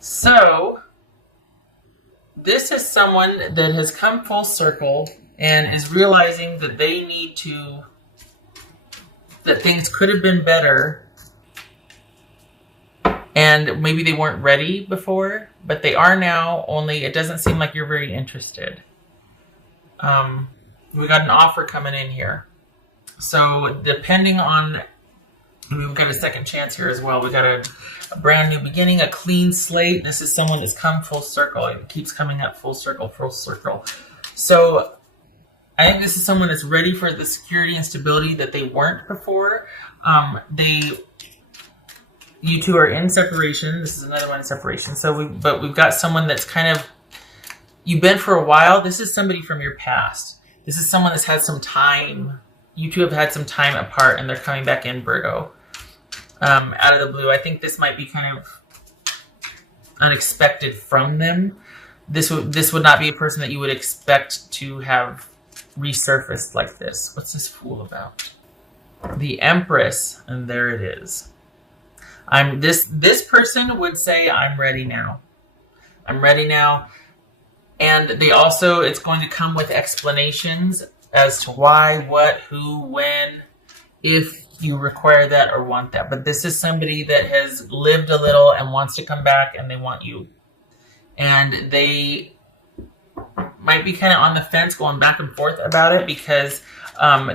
So this is someone that has come full circle and is realizing that they need to, that things could have been better. And maybe they weren't ready before, but they are now, only it doesn't seem like you're very interested. We got an offer coming in here. So depending on, we've got a second chance here as well. We got a brand new beginning, a clean slate. This is someone that's come full circle. It keeps coming up full circle, full circle. So I think this is someone that's ready for the security and stability that they weren't before. You two are in separation. This is another one in separation. But we've got someone that's kind of, you've been for a while. This is somebody from your past. This is someone that's had some time. You two have had some time apart, and they're coming back in, Virgo. Out of the blue. I think this might be kind of unexpected from them. This would not be a person that you would expect to have resurfaced like this. What's this fool about? The Empress, and there it is. This person would say, I'm ready now. I'm ready now. And they also, it's going to come with explanations as to why, what, who, when, if you require that or want that. But this is somebody that has lived a little and wants to come back, and they want you. And they might be kind of on the fence, going back and forth about it, because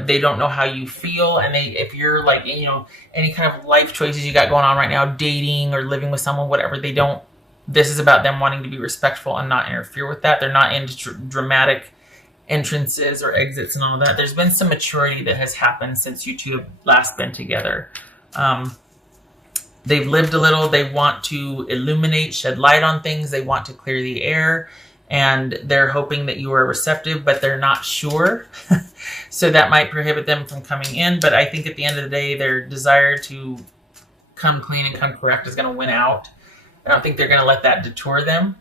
they don't know how you feel. And if you're like, any kind of life choices you got going on right now, dating or living with someone, whatever, this is about them wanting to be respectful and not interfere with that. They're not into dramatic entrances or exits and all that. There's been some maturity that has happened since you two have last been together. They've lived a little. They want to illuminate, shed light on things. They want to clear the air, and they're hoping that you are receptive, but they're not sure. So that might prohibit them from coming in. But I think at the end of the day, their desire to come clean and come correct is going to win out. I don't think they're going to let that detour them.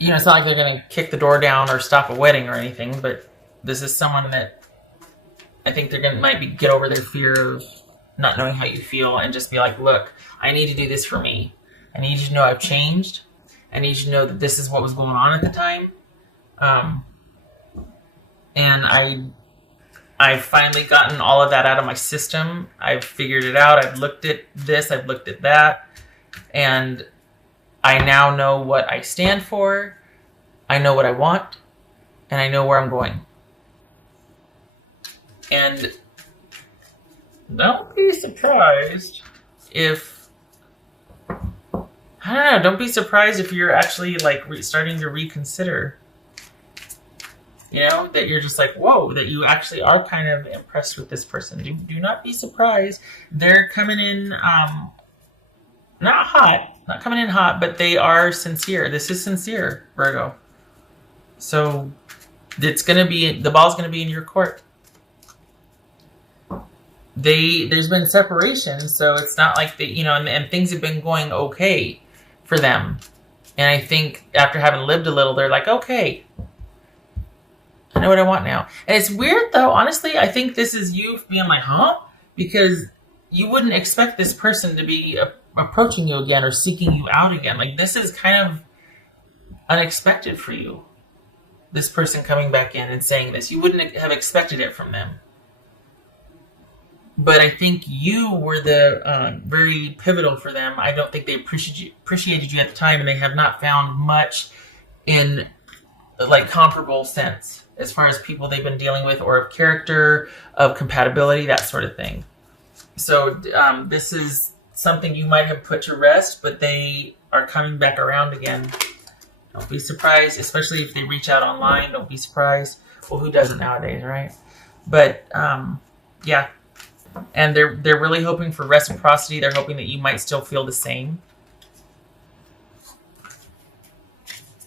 It's not like they're going to kick the door down or stop a wedding or anything, but this is someone that I think they're going to get over their fear of not knowing how you feel and just be like, look, I need to do this for me. I need you to know I've changed. I need you to know that this is what was going on at the time. And I've finally gotten all of that out of my system. I've figured it out. I've looked at this. I've looked at that. And I now know what I stand for. I know what I want. And I know where I'm going. And don't be surprised if, don't be surprised if you're actually starting to reconsider. That you're just like, whoa, that you actually are kind of impressed with this person. Do not be surprised. They're coming in, not coming in hot, but they are sincere. This is sincere, Virgo. So the ball's going to be in your court. There's been separation, so it's not like and things have been going okay for them. And I think after having lived a little, they're like, okay, I know what I want now. And it's weird though, honestly, I think this is you being like, huh? Because you wouldn't expect this person to be approaching you again or seeking you out again. Like, this is kind of unexpected for you. This person coming back in and saying this. You wouldn't have expected it from them. But I think you were the very pivotal for them. I don't think they appreciated you at the time, and they have not found much in comparable sense as far as people they've been dealing with, or of character, of compatibility, that sort of thing. So this is something you might have put to rest, but they are coming back around again. Don't be surprised, especially if they reach out online. Don't be surprised. Well, who doesn't nowadays, right? But yeah. And they're really hoping for reciprocity. They're hoping that you might still feel the same.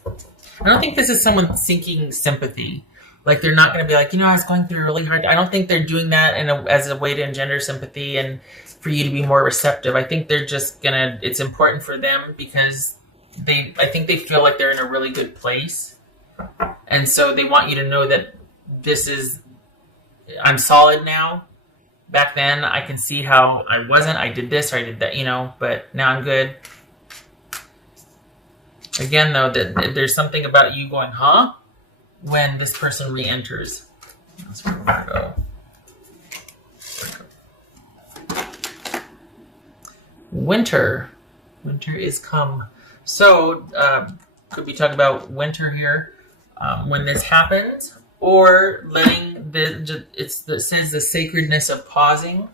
I don't think this is someone seeking sympathy. Like, they're not going to be like, I was going through a really hard. I don't think they're doing that as a way to engender sympathy and for you to be more receptive. I think they're just it's important for them because I think they feel like they're in a really good place. And so they want you to know that I'm solid now. Back then, I can see how I wasn't. I did this or I did that, but now I'm good. Again, though, that there's something about you going, huh? When this person re-enters. That's for Virgo. Winter. Winter is come. So, could be talking about winter here when this happens, or letting it says the sacredness of pausing.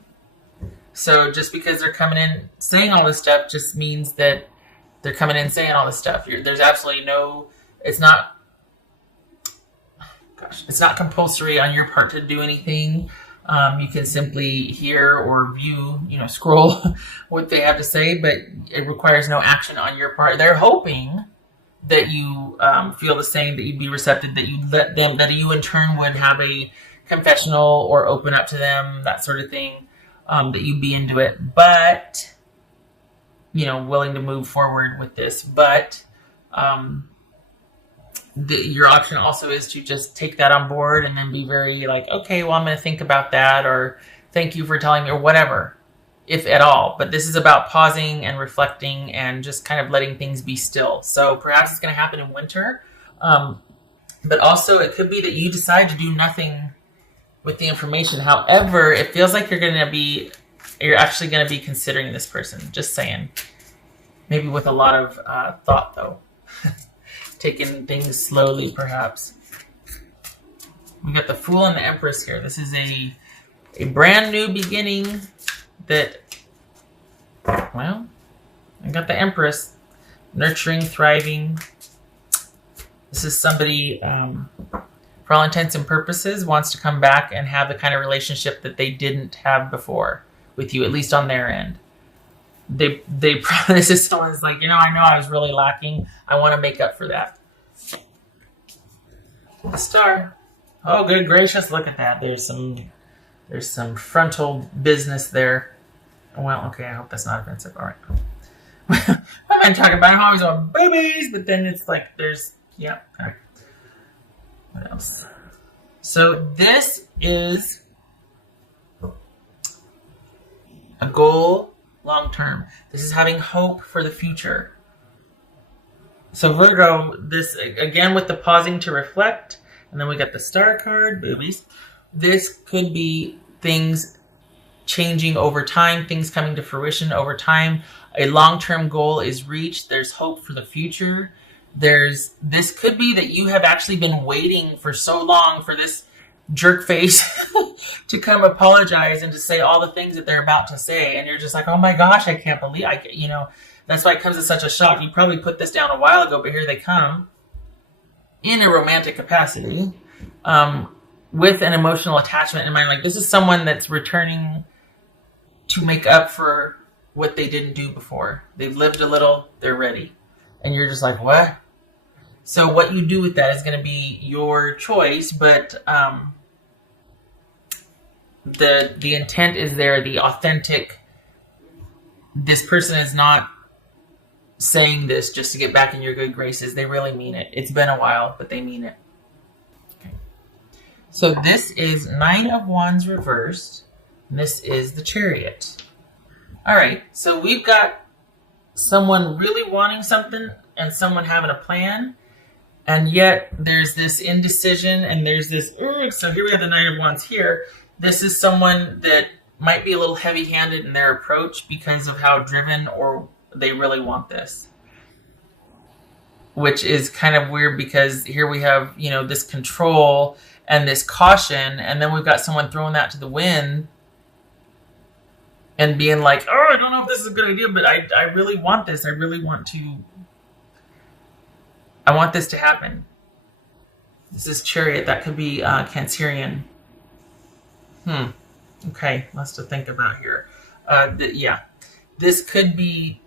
So just because they're coming in saying all this stuff just means that they're coming in saying all this stuff. There's absolutely no, it's not compulsory on your part to do anything. You can simply hear or view, scroll what they have to say, but it requires no action on your part. They're hoping that you feel the same, that you'd be receptive, that you let them, that you in turn would have a confessional or open up to them, that sort of thing, that you'd be into it, but, willing to move forward with this. But your option also is to just take that on board and then be very like, okay, well, I'm going to think about that, or thank you for telling me, or whatever, if at all. But this is about pausing and reflecting and just kind of letting things be still. So perhaps it's going to happen in winter. But also it could be that you decide to do nothing with the information. However, it feels like you're actually going to be considering this person. Just saying. Maybe with a lot of thought, though. Taking things slowly, perhaps. We got the Fool and the Empress here. This is a brand new beginning that, well, I got the Empress. Nurturing, thriving. This is somebody, for all intents and purposes, wants to come back and have the kind of relationship that they didn't have before with you, at least on their end. This is someone's like, I know I was really lacking. I want to make up for that. The Star. Oh, good gracious! Look at that. There's some frontal business there. Well, okay. I hope that's not offensive. All right. I've been talking about how I always want babies, but then it's like yeah. All right. What else? So this is a goal. Long term. This is having hope for the future. So Virgo, this again with the pausing to reflect, and then we got the Star card, boobies. This could be things changing over time, things coming to fruition over time. A long-term goal is reached. There's hope for the future. This could be that you have actually been waiting for so long for this jerk face to come apologize and to say all the things that they're about to say, and you're just like, oh my gosh, I can't believe that's why it comes as such a shock. You probably put this down a while ago, but here they come in a romantic capacity, with an emotional attachment in mind. Like, this is someone that's returning to make up for what they didn't do before. They've lived a little, they're ready, and you're just like, what? So what you do with that is going to be your choice, but the intent is there, the authentic, this person is not saying this just to get back in your good graces. They really mean it. It's been a while, but they mean it. Okay. So this is 9 of Wands reversed, and this is the Chariot. All right, so we've got someone really wanting something and someone having a plan. And yet there's this indecision and there's this, so here we have the 9 of Wands here. This is someone that might be a little heavy-handed in their approach because of how driven or they really want this. Which is kind of weird because here we have, this control and this caution, and then we've got someone throwing that to the wind and being like, oh, I don't know if this is a good idea, but I really want this. I want this to happen. This is Chariot. That could be Cancerian. Okay, lots to think about here. Yeah. This could be...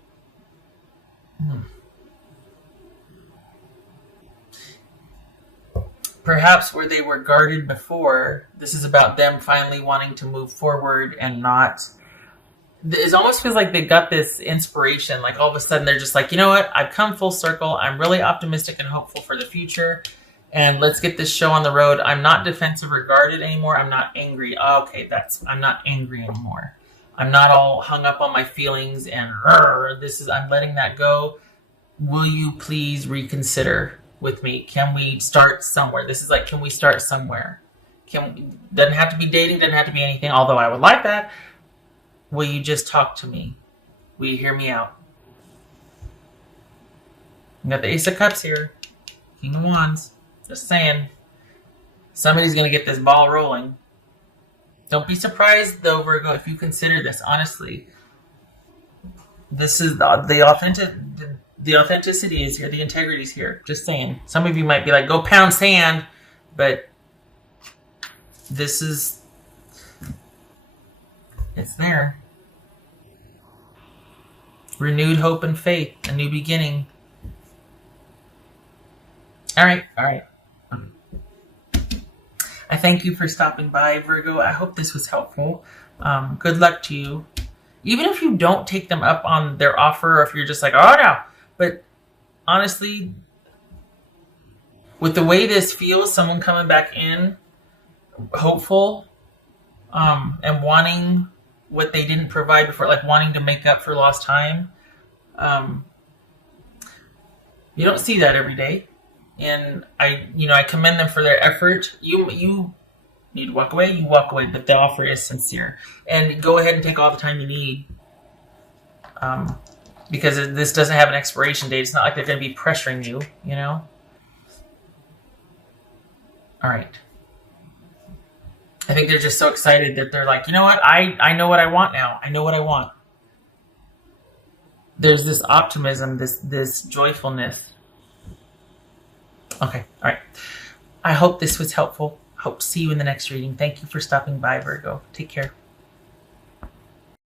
Perhaps where they were guarded before, this is about them finally wanting to move forward and not... It almost feels like they got this inspiration. Like all of a sudden they're just like, you know what? I've come full circle. I'm really optimistic and hopeful for the future. And let's get this show on the road. I'm not defensive or guarded anymore. I'm not angry. Okay, I'm not angry anymore. I'm not all hung up on my feelings and I'm letting that go. will you please reconsider with me? Can we start somewhere? This is like, can we start somewhere? Doesn't have to be dating, doesn't have to be anything, although I would like that. Will you just talk to me? Will you hear me out? We got the Ace of Cups here. King of Wands. Just saying. Somebody's going to get this ball rolling. Don't be surprised, though, Virgo, if you consider this, honestly. This is the authenticity is here. The integrity is here. Just saying. Some of you might be like, go pound sand. But this is... it's there. Renewed hope and faith. A new beginning. All right. I thank you for stopping by, Virgo. I hope this was helpful. Good luck to you. Even if you don't take them up on their offer, or if you're just like, oh no. But honestly, with the way this feels, someone coming back in, hopeful, and wanting what they didn't provide before, like wanting to make up for lost time. You don't see that every day. And I commend them for their effort. You need to walk away, you walk away, but the offer is sincere. And go ahead and take all the time you need. Because this doesn't have an expiration date. It's not like they're going to be pressuring you, All right. I think they're just so excited that they're like, you know what? I know what I want now. I know what I want. There's this optimism, this joyfulness. Okay, all right. I hope this was helpful. Hope to see you in the next reading. Thank you for stopping by, Virgo. Take care.